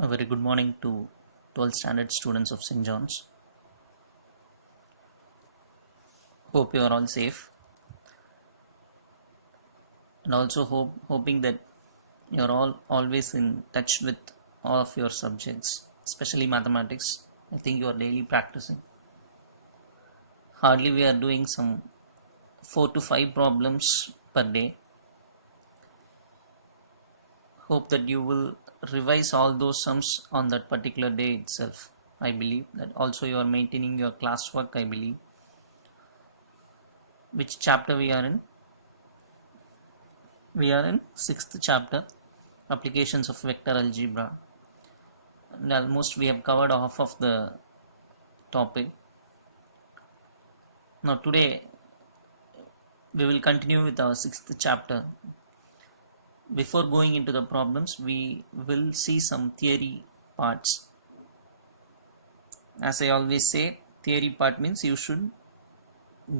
A very good morning to 12th standard students of St. John's. Hope you are all safe, and also hoping that you are all always in touch with all of your subjects, especially mathematics. I think you are daily practicing. Hardly we are doing some 4 to 5 problems per day. Hope that you will revise all those sums on that particular day itself. I believe that also you are maintaining your classwork. I believe. Which chapter we are in? We are in 6th chapter, applications of vector algebra, and almost we have covered half of the topic. Now today we will continue with our 6th chapter. Before going into the problems, we will see some theory parts. As I always say, theory part means you should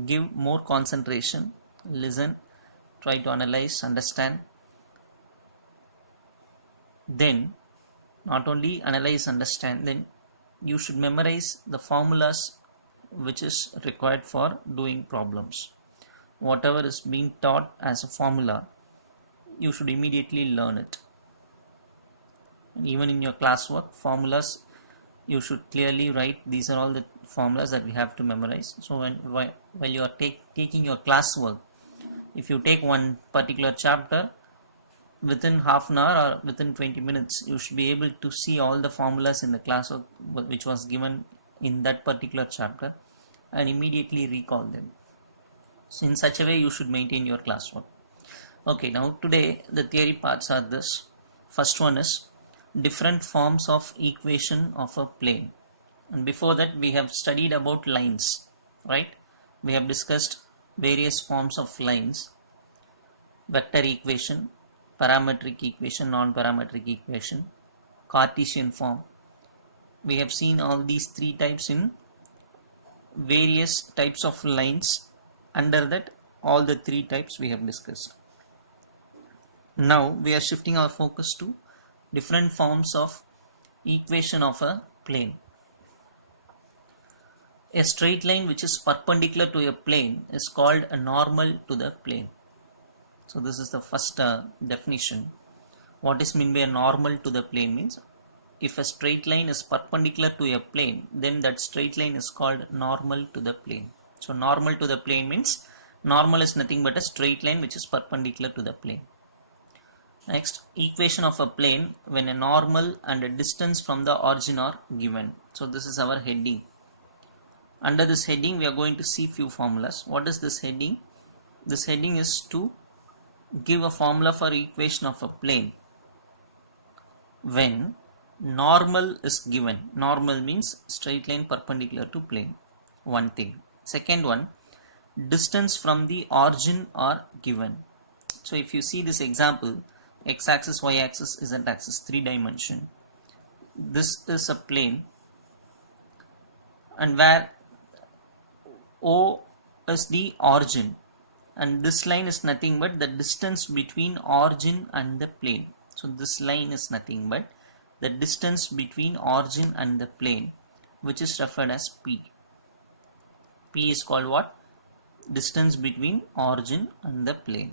give more concentration, listen, try to analyze, understand. Then not only analyze, understand, then you should memorize the formulas which is required for doing problems. Whatever is being taught as a formula, you should immediately learn it. And even in your classwork, formulas you should clearly write. These are all the formulas that we have to memorize. So while you are taking your classwork, if you take one particular chapter, within half an hour or within 20 minutes you should be able to see all the formulas in the classwork which was given in that particular chapter and immediately recall them. So in such a way you should maintain your classwork. Okay, now today the theory parts are this. First one is different forms of equation of a plane, and before that we have studied about lines, right? We have discussed various forms of lines: vector equation, parametric equation, non-parametric equation, Cartesian form. We have seen all these three types in various types of lines. Under that, all the three types we have discussed. Now we are shifting our focus to different forms of equation of a plane. A straight line which is perpendicular to a plane is called a normal to the plane. So this is the first definition. What is meant by a normal to the plane means if a straight line is perpendicular to a plane, then that straight line is called normal to the plane. So normal to the plane means normal is nothing but a straight line which is perpendicular to the plane. Next, equation of a plane when a normal and a distance from the origin are given. So this is our heading. Under this heading we are going to see few formulas. What is this heading? This heading is to give a formula for equation of a plane when normal is given. Normal means straight line perpendicular to plane. One thing. Second one, distance from the origin are given. So if you see this example, x-axis, y-axis, z-axis, 3-dimension. This is a plane, and where O is the origin, and this line is nothing but the distance between origin and the plane. So this line is nothing but the distance between origin and the plane, which is referred as P. P is called what? Distance between origin and the plane.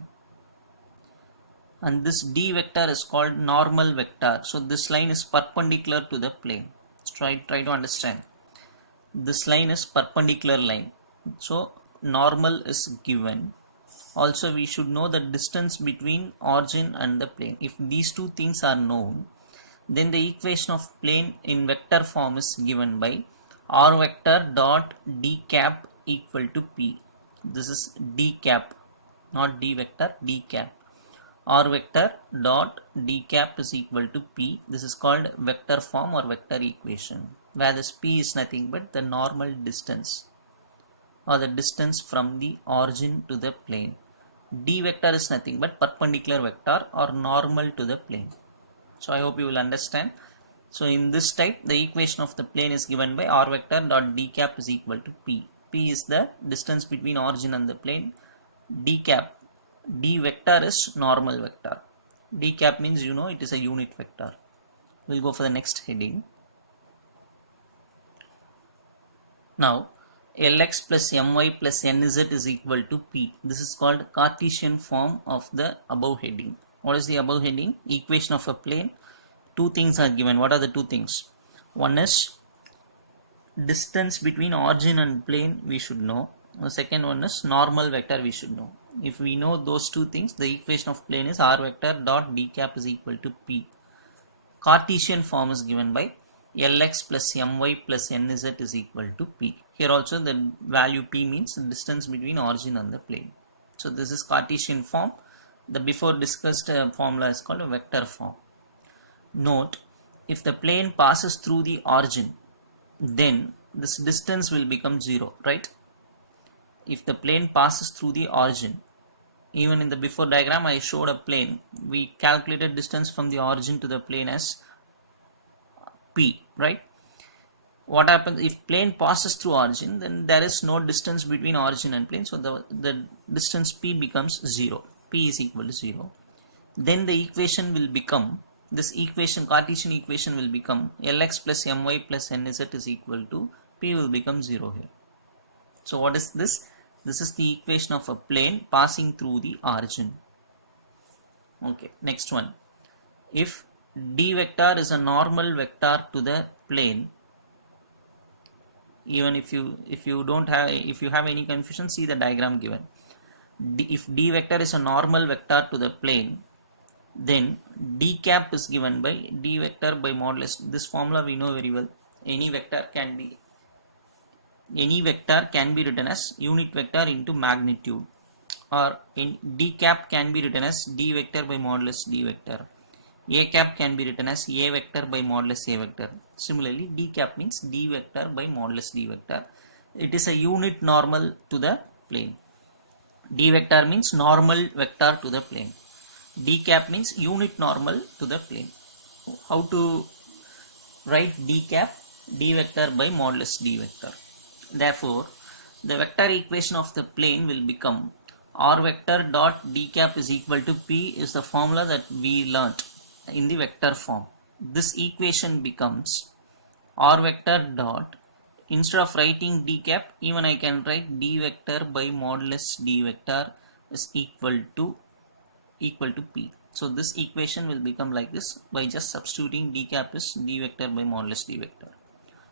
And this D vector is called normal vector. So this line is perpendicular to the plane. Try to understand. This line is perpendicular line. So normal is given. Also we should know the distance between origin and the plane. If these two things are known, then the equation of plane in vector form is given by r vector dot d cap equal to P. This is d cap, not d vector, d cap. R vector dot d cap is equal to P. This is called vector form or vector equation, where this P is nothing but the normal distance or the distance from the origin to the plane. D vector is nothing but perpendicular vector or normal to the plane. So I hope you will understand. So in this type, the equation of the plane is given by r vector dot d cap is equal to P. P is the distance between origin and the plane. D cap, D vector is normal vector. D cap means it is a unit vector. We'll go for the next heading. Now Lx plus My plus Nz is equal to P. This is called Cartesian form of the above heading. What is the above heading? Equation of a plane. Two things are given. What are the two things? One is distance between origin and plane we should know. The second one is normal vector we should know. If we know those two things, the equation of plane is r vector dot d cap is equal to P. Cartesian form is given by Lx plus My plus Nz is equal to P. Here also the value P means the distance between origin and the plane. So this is Cartesian form. The before discussed formula is called a vector form. Note, if the plane passes through the origin, then this distance will become 0, right? If the plane passes through the origin, even in the before diagram I showed a plane, we calculated distance from the origin to the plane as P, right? What happens if plane passes through origin, then there is no distance between origin and plane, so the distance P becomes 0. P is equal to 0. Then the equation will become, this equation, Cartesian equation will become Lx plus My plus Nz is equal to P will become 0 here. So what is this? This is the equation of a plane passing through the origin. Okay, next one. If d vector is a normal vector to the plane, even if you have any confusion, see the diagram given. If d vector is a normal vector to the plane, then d cap is given by d vector by modulus. This formula we know very well. Any vector can be written as unit vector into magnitude, or in d cap can be written as d vector by modulus d vector. A cap can be written as a vector by modulus a vector. Similarly, d cap means d vector by modulus d vector. It is a unit normal to the plane. D vector means normal vector to the plane. D cap means unit normal to the plane. How to write d cap? D vector by modulus d vector. Therefore, the vector equation of the plane will become r vector dot d cap is equal to P is the formula that we learnt in the vector form. This equation becomes r vector dot, instead of writing d cap, even I can write d vector by modulus d vector is equal to P. So this equation will become like this by just substituting d cap is d vector by modulus d vector.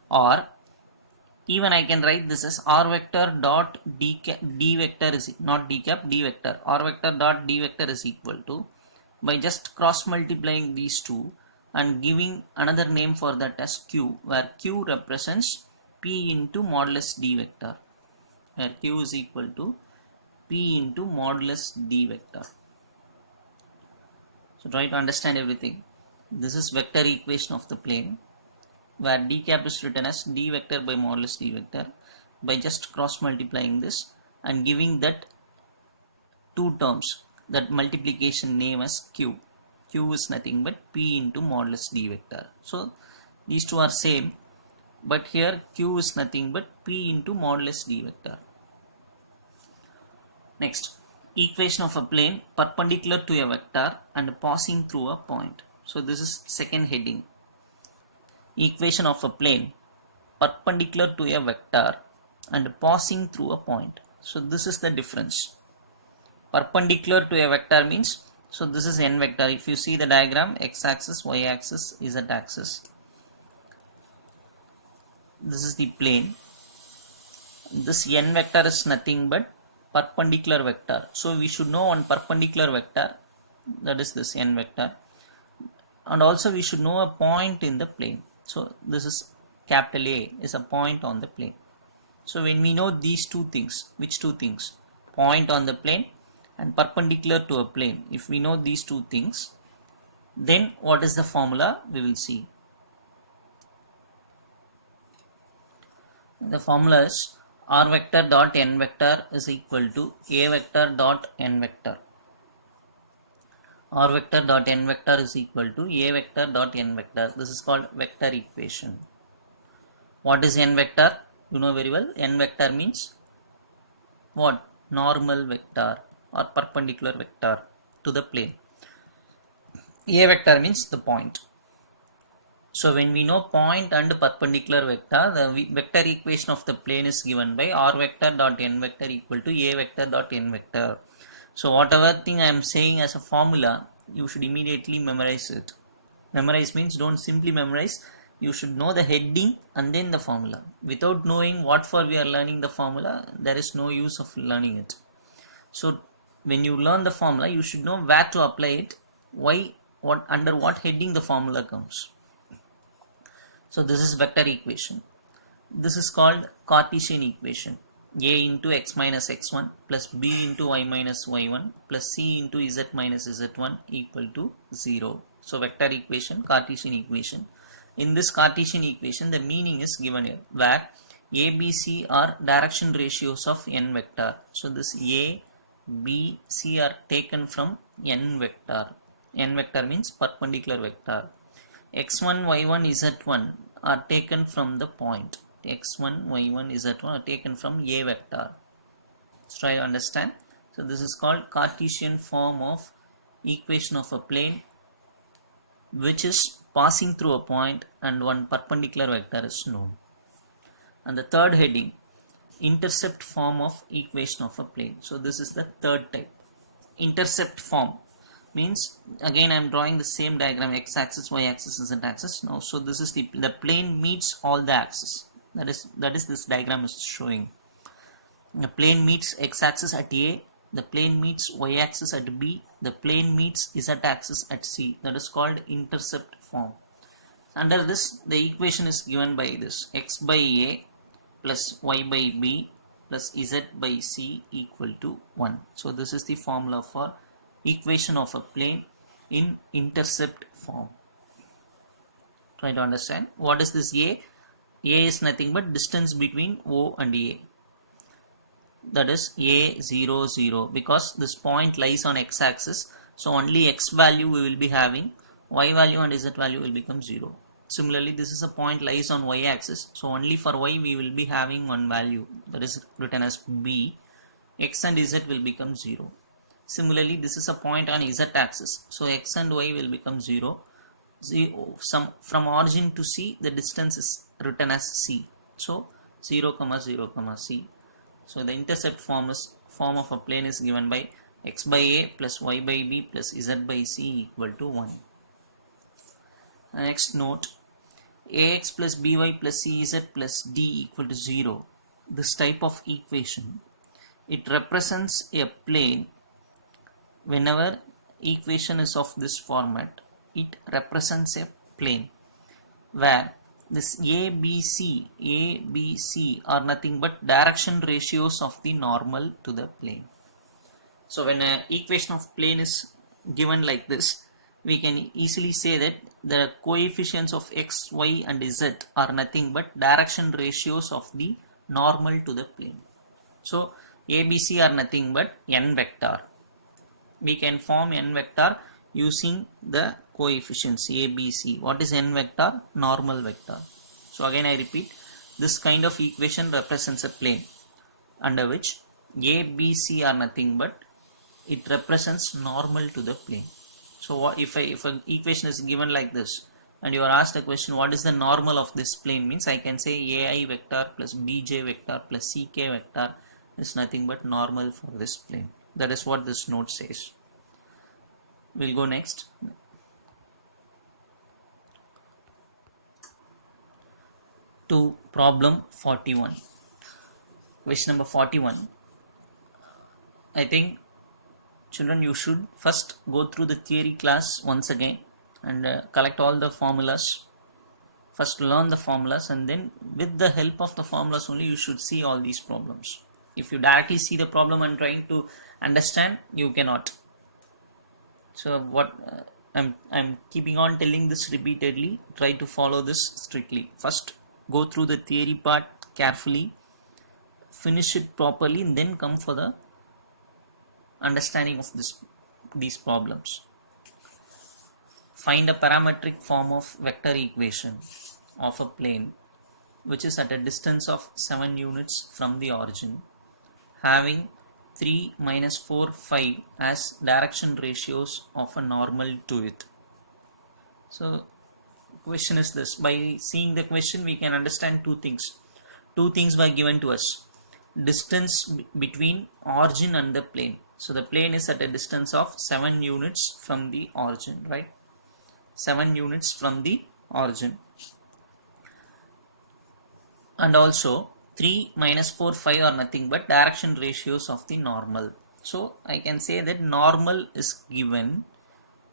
Or even I can write this as r vector dot d vector is not d cap, d vector, r vector dot d vector is equal to, by just cross multiplying these two and giving another name for that as q, where q represents P into modulus d vector, where q is equal to P into modulus d vector. So try to understand everything. This is vector equation of the plane, where d cap is written as d vector by modulus d vector, by just cross multiplying this and giving that two terms, that multiplication name as q. Q is nothing but P into modulus d vector. So these two are same, but here q is nothing but P into modulus d vector. Next, equation of a plane perpendicular to a vector and passing through a point. So this is second heading. Equation of a plane perpendicular to a vector and passing through a point. So this is the difference. Perpendicular to a vector means, so this is n vector. If you see the diagram, x axis, y axis, z axis. This is the plane. This n vector is nothing but perpendicular vector. So we should know one perpendicular vector, that is this n vector, and also we should know a point in the plane. So this is capital A is a point on the plane. So when we know these two things, which two things? Point on the plane and perpendicular to a plane. If we know these two things, then what is the formula? We will see. The formula is r vector dot n vector is equal to a vector dot n vector. R vector dot n vector is equal to a vector dot n vector. This is called vector equation. What is n vector? You know very well. N vector means what? Normal vector or perpendicular vector to the plane. A vector means the point. So when we know point and perpendicular vector, the vector equation of the plane is given by r vector dot n vector equal to a vector dot n vector. So whatever thing I am saying as a formula, you should immediately memorize it. Memorize means don't simply memorize. You should know the heading and then the formula. Without knowing what for we are learning the formula, there is no use of learning it. So when you learn the formula, you should know where to apply it, why, what, under what heading the formula comes. So this is vector equation. This is called Cartesian equation. A into x minus x1 plus b into y minus y1 plus c into z minus z1 equal to 0. So vector equation, Cartesian equation. In this Cartesian equation, the meaning is given here, where a, b, c are direction ratios of n vector. So this a, b, c are taken from n vector. N vector means perpendicular vector. x1, y1, z1 are taken from the point. x1, y1, z1 are taken from a vector. Let's try to understand. So this is called Cartesian form of equation of a plane which is passing through a point and one perpendicular vector is known. And the third heading, intercept form of equation of a plane. So this is the third type. Intercept form means, again I am drawing the same diagram, x axis, y axis, z axis. Now so this is the plane meets all the axes. That is this diagram is showing. The plane meets x axis at A, the plane meets y axis at B, the plane meets z axis at C. That is called intercept form. Under this, the equation is given by this: x by A plus y by B plus z by C equal to 1. So this is the formula for equation of a plane in intercept form. Try to understand what is this A. A is nothing but distance between O and A. That is A0, 0, because this point lies on x axis. So only x value we will be having, y value and z value will become 0. Similarly, this is a point lies on y axis. So only for y we will be having one value, that is written as B. X and z will become 0. Similarly, this is a point on z axis. So x and y will become 0. From origin to C, the distance is written as C. So 0, 0, C. So the intercept form of a plane is given by x by A plus y by B plus z by C equal to 1. Next note, ax plus by plus cz plus d equal to 0. This type of equation, it represents a plane. Whenever equation is of this format, it represents a plane where this ABC are nothing but direction ratios of the normal to the plane. So when an equation of plane is given like this, we can easily say that the coefficients of x, y and z are nothing but direction ratios of the normal to the plane. So ABC are nothing but n vector. We can form n vector using the coefficients A, B, C. What is n vector? Normal vector. So again I repeat, this kind of equation represents a plane under which A, B, C are nothing but it represents normal to the plane. So what if an equation is given like this and you are asked a question, what is the normal of this plane, means I can say AI vector plus BJ vector plus CK vector is nothing but normal for this plane. That is what this note says. We'll go next. To problem 41. Question number 41. I think children, you should first go through the theory class once again and collect all the formulas. First learn the formulas, and then with the help of the formulas only you should see all these problems. If you directly see the problem and trying to understand, you cannot. So what I'm keeping on telling this repeatedly. Try to follow this strictly. First go through the theory part carefully, finish it properly, and then come for the understanding of these problems. Find a parametric form of vector equation of a plane which is at a distance of 7 units from the origin, having 3, -4, 5 as direction ratios of a normal to it. So question is this. By seeing the question, we can understand two things. Two things were given to us. Distance between origin and the plane. So the plane is at a distance of 7 units from the origin, right? 7 units from the origin. And also 3, minus 4, 5 are nothing but direction ratios of the normal. So I can say that normal is given,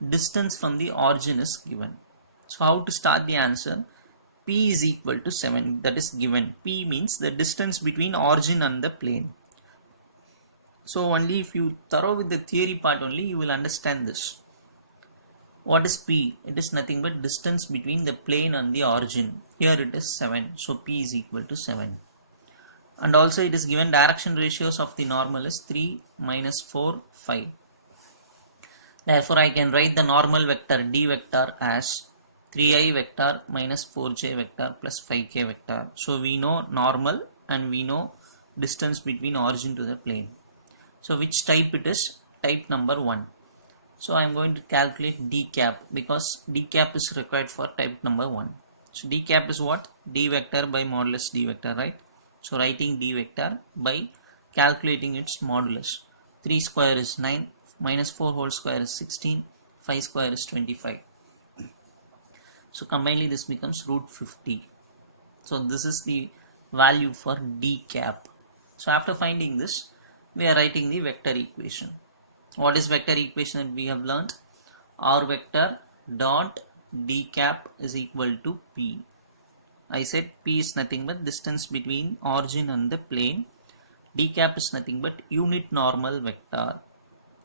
distance from the origin is given. So how to start the answer? P is equal to 7, that is given. P means the distance between origin and the plane. So only if you thorough with the theory part only, you will understand this. What is P? It is nothing but distance between the plane and the origin. Here it is 7. So P is equal to 7. And also it is given direction ratios of the normal is 3, minus 4, 5. Therefore I can write the normal vector D vector as 3i vector minus 4j vector plus 5k vector. So we know normal and we know distance between origin to the plane. So which type it is? Type number 1. So I am going to calculate d cap because d cap is required for type number 1. So d cap is what? D vector by modulus d vector, right? So writing d vector by calculating its modulus. 3 square is 9, minus 4 whole square is 16, 5 square is 25. So combinedly this becomes root 50. So this is the value for d cap. So after finding this, we are writing the vector equation. What is vector equation that we have learned? R vector dot d cap is equal to P. I said P is nothing but distance between origin and the plane. D cap is nothing but unit normal vector.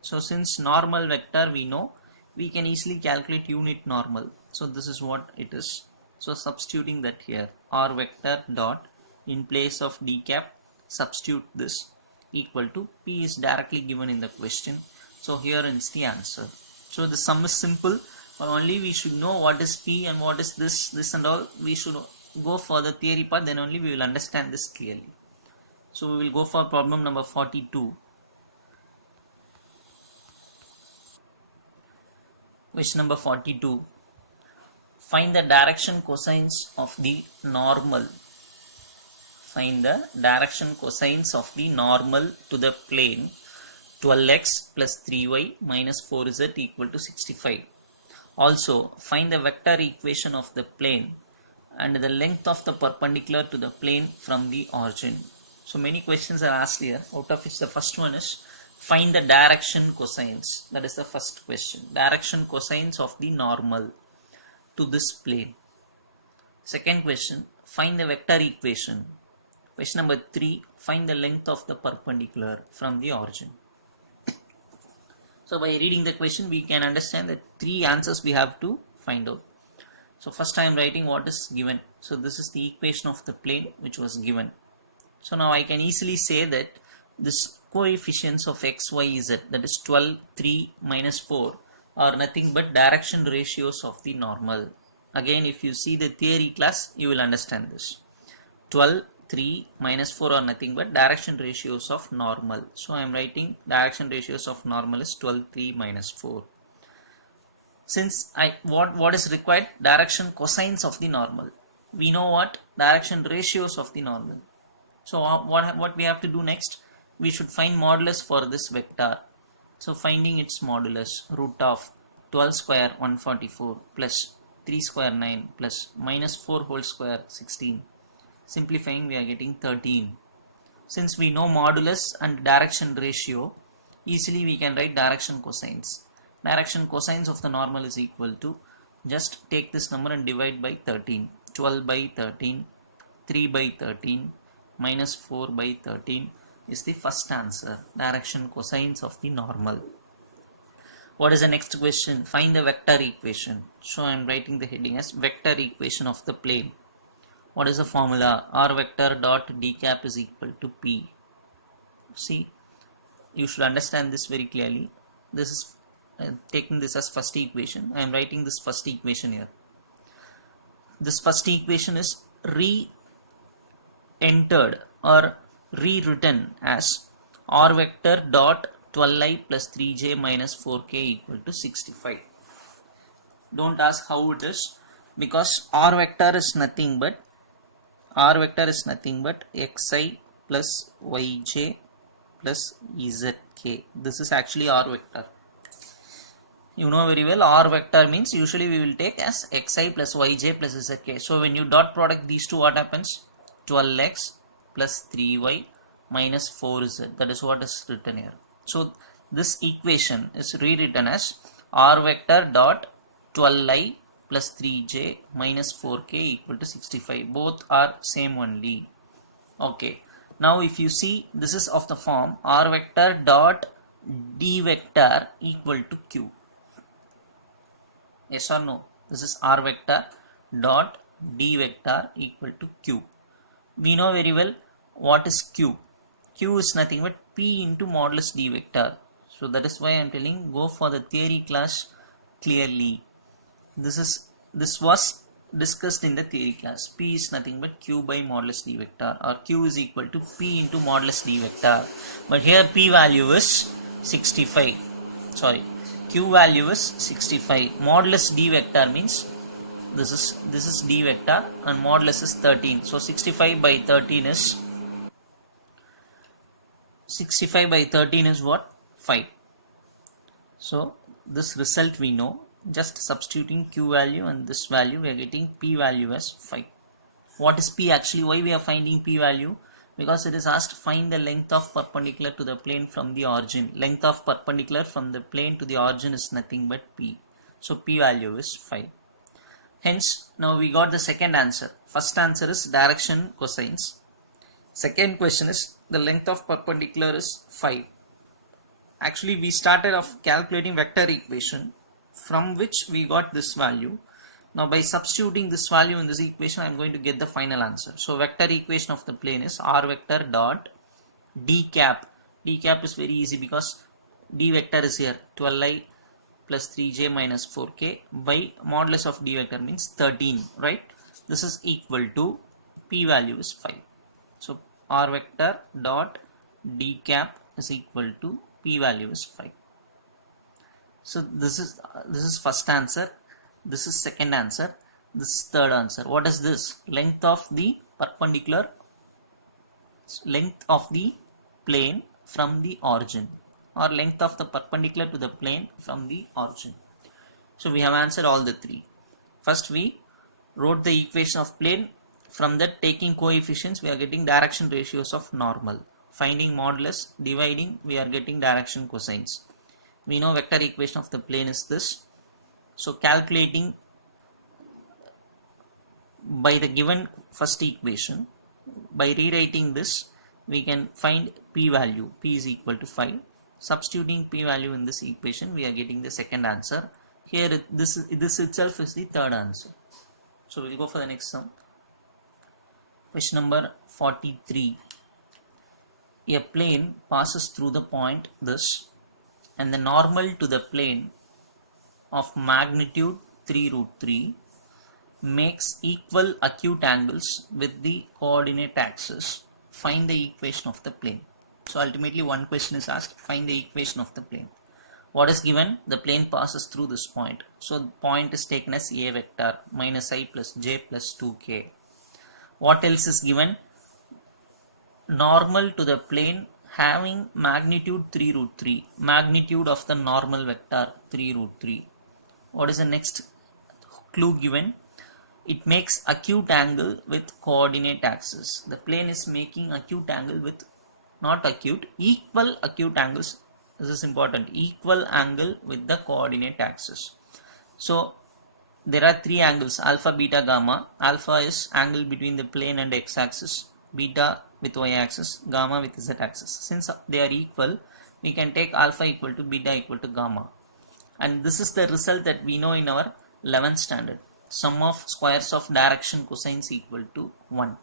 So since normal vector we know, we can easily calculate unit normal. So this is what it is. So substituting that here, R vector dot in place of d cap, substitute this equal to P is directly given in the question. So here is the answer. So the sum is simple, but only we should know what is P and what is this and all. We should go for the theory part, then only we will understand this clearly. So we will go for problem number 42. Question number 42. Find the direction cosines of the normal. Find the direction cosines of the normal to the plane 12x plus 3y minus 4z equal to 65. Also find the vector equation of the plane and the length of the perpendicular to the plane from the origin. So many questions are asked here, out of which the first one is find the direction cosines. That is the first question. Direction cosines of the normal to this plane. Second question, find the vector equation. Question number 3, find the length of the perpendicular from the origin. So by reading the question, we can understand that 3 answers we have to find out. So first I am writing what is given. So this is the equation of the plane which was given. So now I can easily say that this coefficients of x, y, z, that is 12, 3, minus 4 are nothing but direction ratios of the normal. Again, if you see the theory class, you will understand this. 12, 3, minus 4 are nothing but direction ratios of normal. So I am writing direction ratios of normal is 12, 3, minus 4. Since what is required? Direction cosines of the normal. We know what? Direction ratios of the normal. So what we have to do next? We should find modulus for this vector. So finding its modulus, root of 12 square 144 plus 3 square 9 plus minus 4 whole square 16. Simplifying, we are getting 13. Since we know modulus and direction ratio, easily we can write direction cosines. Direction cosines of the normal is equal to, just take this number and divide by 13. 12 by 13, 3 by 13, minus 4 by 13 is the first answer. Direction cosines of the normal. What is the next question? Find the vector equation. So I am writing the heading as vector equation of the plane. What is the formula? R vector dot d cap is equal to P. See, you should understand this very clearly. This is taking this as first equation. I am writing this first equation here. This first equation is re-entered or rewritten as R vector dot 12i plus 3j minus 4k equal to 65. Don't ask how it is. because r vector is nothing but xi plus yj plus zk. This is actually r vector. You know very well, r vector means usually we will take as xi plus yj plus zk. So when you dot product these two, what happens? 12x plus 3y minus 4z. That is what is written here. So this equation is rewritten as r vector dot 12i plus 3j minus 4k equal to 65. Both are same only. Okay. Now if you see, this is of the form r vector dot d vector equal to q. Yes or no? This is r vector dot d vector equal to q. We know very well what is q. Q is nothing but p into modulus d vector. So that is why I am telling, go for the theory class clearly. This was discussed in the theory class. P is nothing but q by modulus d vector, or q is equal to p into modulus d vector. But here p value is 65. Sorry, q value is 65. Modulus d vector means this is d vector and modulus is 13. So 65 by 13 is what? 5. So this result we know. Just substituting q value and this value, we are getting p value as 5. What is p actually? Why we are finding p value? Because it is asked, find the length of perpendicular to the plane from the origin. Length of perpendicular from the plane to the origin is nothing but p. So p value is 5. Hence, now we got the second answer. First answer is direction cosines. Second question is, the length of perpendicular is 5. Actually, we started off calculating vector equation, from which we got this value. Now by substituting this value in this equation, I am going to get the final answer. So vector equation of the plane is r vector dot d cap. D cap is very easy because d vector is here, 12i plus 3j minus 4k by modulus of d vector means 13, right? This is equal to p value is 5. So r vector dot d cap is equal to p value is 5. So this is first answer, this is second answer, this is third answer. What is this? Length of the perpendicular, length of the plane from the origin, or length of the perpendicular to the plane from the origin. So we have answered all the three. First we wrote the equation of plane. From that, taking coefficients, we are getting direction ratios of normal. Finding modulus, dividing, we are getting direction cosines. We know vector equation of the plane is this. So calculating by the given first equation, by rewriting this, we can find p value. P is equal to 5. Substituting p value in this equation, we are getting the second answer. Here this itself is the third answer. So we'll go for the next sum. Question number 43. A plane passes through the point this, and the normal to the plane of magnitude 3√3 makes equal acute angles with the coordinate axis. Find the equation of the plane. So ultimately one question is asked, find the equation of the plane. What is given? The plane passes through this point. So the point is taken as a vector, minus I plus j plus 2k. What else is given? Normal to the plane having magnitude 3√3, magnitude of the normal vector 3√3. What is the next clue given? It makes acute angle with coordinate axis. The plane is making acute angle with, not acute, equal acute angles. This is important, equal angle with the coordinate axis. So there are three angles, alpha, beta, gamma. Alpha is angle between the plane and x-axis, beta with y-axis, gamma with z-axis. Since they are equal, we can take alpha equal to beta equal to gamma. And this is the result that we know in our 11th standard. Sum of squares of direction cosines equal to 1.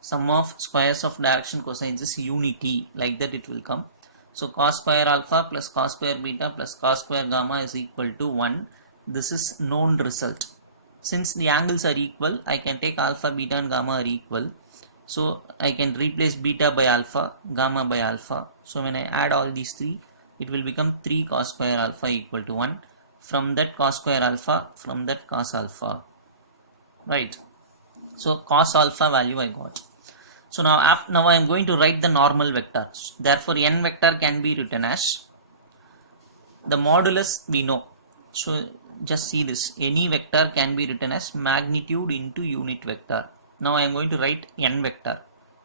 Sum of squares of direction cosines is unity, like that it will come. So cos square alpha plus cos square beta plus cos square gamma is equal to 1. This is known result. Since the angles are equal, I can take alpha, beta and gamma are equal. So I can replace beta by alpha, gamma by alpha. So when I add all these three, it will become 3 cos square alpha equal to 1. From that cos square alpha, from that cos alpha. right? So cos alpha value I got. So now I am going to write the normal vector. Therefore n vector can be written as the modulus we know. So just see this, any vector can be written as magnitude into unit vector. Now I am going to write n vector.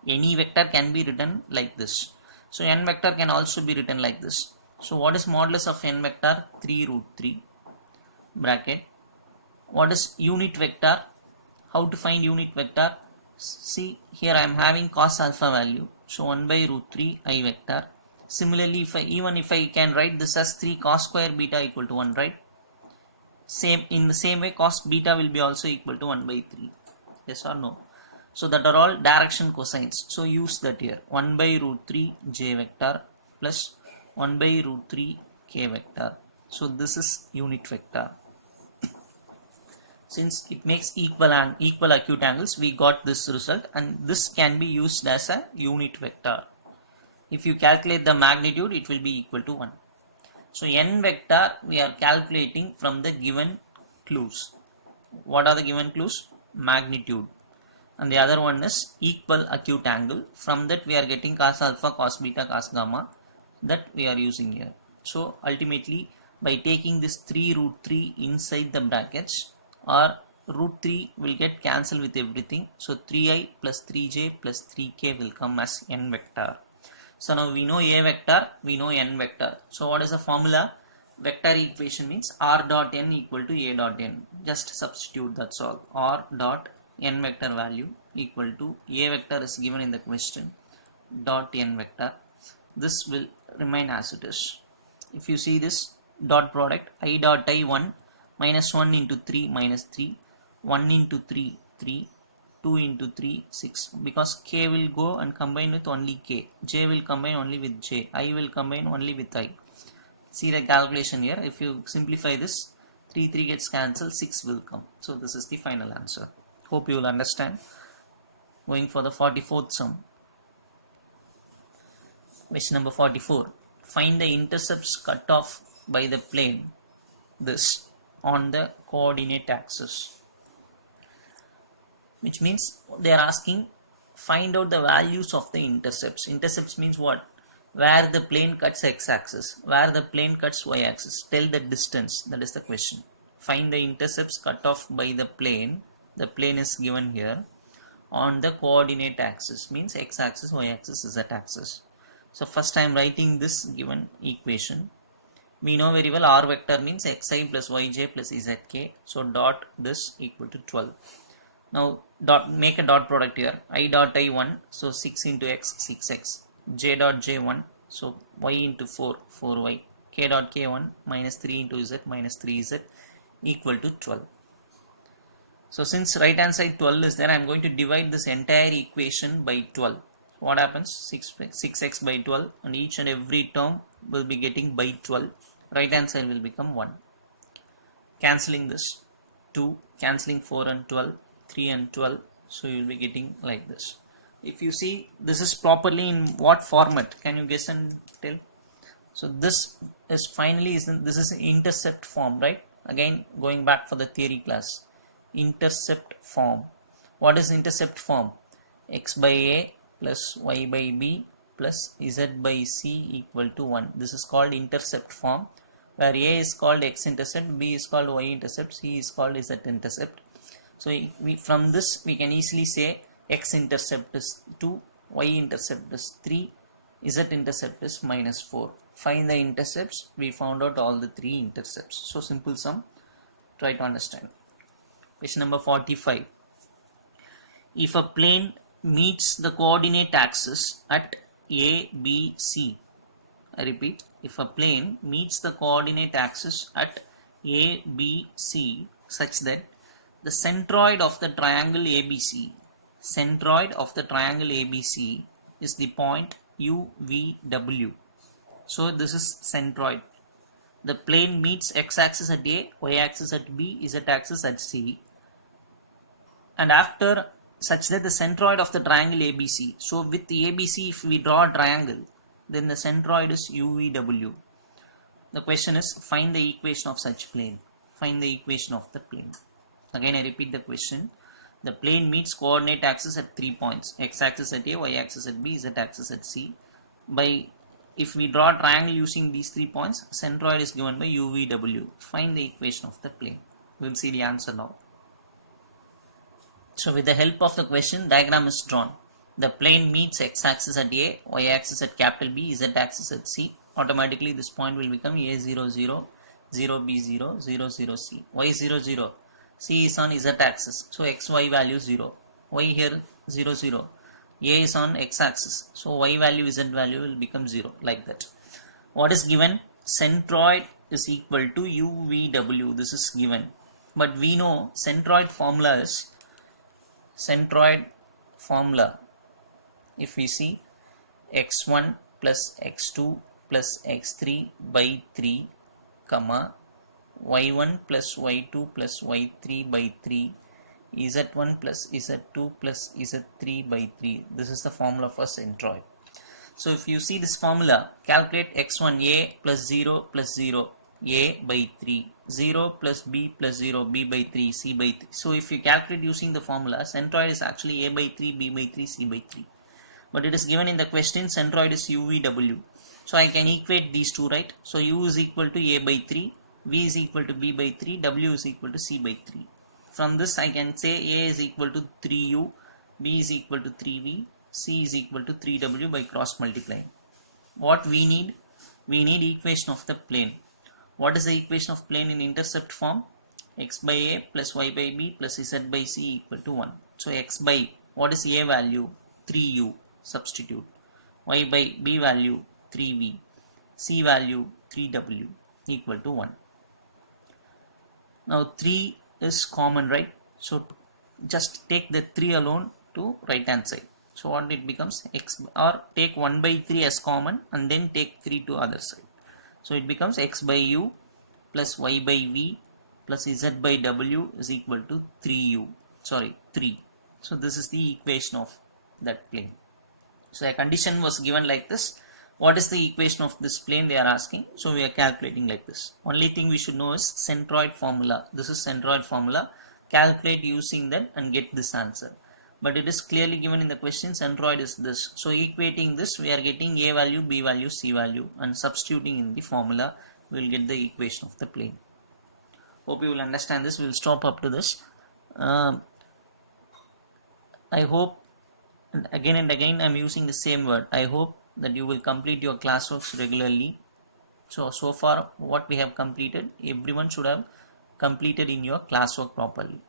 Any vector can be written like this. So n vector can also be written like this. So what is modulus of n vector? 3 root 3 bracket. What is unit vector? How to find unit vector? See here I am having cos alpha value, so 1 by root 3 I vector. Similarly, even if I can write this as 3 cos square beta equal to 1, right? Same in the same way cos beta will be also equal to 1 by 3. Yes or no? So that are all direction cosines. So use that here. 1 by root 3 j vector plus 1 by root 3 k vector. So this is unit vector. Since it makes equal acute angles, we got this result, and this can be used as a unit vector. If you calculate the magnitude, it will be equal to 1. So n vector we are calculating from the given clues. What are the given clues? Magnitude, and the other one is equal acute angle. From that we are getting cos alpha, cos beta, cos gamma, that we are using here. So ultimately, by taking this 3 root 3 inside the brackets, or root 3 will get cancelled with everything. So 3i plus 3j plus 3k will come as n vector. So now we know a vector, we know n vector. So what is the formula? Vector equation means r dot n equal to a dot n. Just substitute, that's all. R dot n vector value equal to a vector is given in the question, dot n vector. This will remain as it is. If you see this dot product, I dot I 1 minus 1 into 3 minus 3, 1 into 3 3, 2 into 3 6, because k will go and combine with only k, j will combine only with j, I will combine only with I. See the calculation here. If you simplify this, 3 3 gets cancelled, 6 will come. So this is the final answer. Hope you will understand. Going for the 44th sum. Question number 44. Find the intercepts cut off by the plane this on the coordinate axis. Which means they are asking, find out the values of the intercepts. Intercepts means what? Where the plane cuts x-axis, where the plane cuts y-axis. Tell the distance, that is the question. Find the intercepts cut off by the plane is given here, on the coordinate axis, means x-axis, y-axis, z-axis. So first I am writing this given equation. We know very well r vector means xi plus yj plus zk. So dot this equal to 12. Now make a dot product here. I dot I1, so 6 into x, 6x. J dot j1, so y into 4, 4y. K dot k1 minus 3 into z minus 3z equal to 12. So since right hand side 12 is there, I am going to divide this entire equation by 12. What happens? 6x by 12, and each and every term will be getting by 12. Right hand side will become 1. Cancelling this, 2, cancelling 4 and 12, 3 and 12, so you will be getting like this. If you see, this is properly in what format? Can you guess and tell? So this is finally this is intercept form, right? Again going back for the theory class, intercept form. What is intercept form? X by a plus y by b plus z by c equal to 1. This is called intercept form, where a is called x-intercept, b is called y-intercept, c is called z-intercept. So from this we can easily say x-intercept is 2, y-intercept is 3, z-intercept is minus 4. Find the intercepts. We found out all the 3 intercepts. So simple sum. Try to understand. Question number 45. If a plane meets the coordinate axis at a, b, c. I repeat, if a plane meets the coordinate axis at a, b, c such that the centroid of the triangle ABC, is the point UVW. So this is centroid. The plane meets x-axis at A, y-axis at B, z-axis at C, and after such that the centroid of the triangle ABC. So with the ABC, if we draw a triangle, then the centroid is UVW. The question is, find the equation of such plane. Find the equation of the plane. Again I repeat the question. The plane meets coordinate axis at 3 points, x-axis at A, y-axis at B, z-axis at C. If we draw a triangle using these 3 points, centroid is given by UVW. Find the equation of the plane. We'll see the answer now. So with the help of the question, diagram is drawn. The plane meets x-axis at A, y-axis at capital B, z-axis at C. Automatically this point will become A00, 0B0, 00C. Y00, C is on z-axis, so xy value 0. Y here 00. A is on x-axis, so y value, z value will become 0, like that. What is given? Centroid is equal to UVW. This is given. But we know centroid formula is, if we see x1 plus x2 plus x3 by 3, comma, y1 plus y2 plus y3 by 3, z1 plus z2 plus z3 by 3. This is the formula for centroid. So if you see this formula, calculate x1 a plus 0 plus 0, a by 3, 0 plus b plus 0, b by 3, c by 3. So if you calculate using the formula, centroid is actually a by 3, b by 3, c by 3. But it is given in the question, centroid is UVW. So I can equate these two, right? So u is equal to a by 3, v is equal to b by 3, w is equal to c by 3. From this I can say a is equal to 3u, b is equal to 3v, c is equal to 3w by cross multiplying. What we need? We need equation of the plane. What is the equation of plane in intercept form? X by a plus y by b plus z by c equal to 1. So x by, what is a value? 3u, substitute. Y by b value 3v, c value 3w equal to 1. Now 3 is common, right? So just take the 3 alone to right hand side. So what it becomes? X, or take 1 by 3 as common and then take 3 to other side. So it becomes x by u plus y by v plus z by w is equal to 3. So this is the equation of that plane. So a condition was given like this. What is the equation of this plane they are asking? So we are calculating like this. Only thing we should know is centroid formula. This is centroid formula. Calculate using that and get this answer. But it is clearly given in the question, centroid is this. So equating this, we are getting a value, b value, c value, and substituting in the formula, we will get the equation of the plane. Hope you will understand this. We will stop up to this. I hope, and again I am using the same word, I hope that you will complete your classworks regularly. So far what we have completed, everyone should have completed in your classwork properly.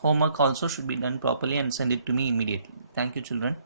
Homework also should be done properly and send it to me immediately. Thank you, children.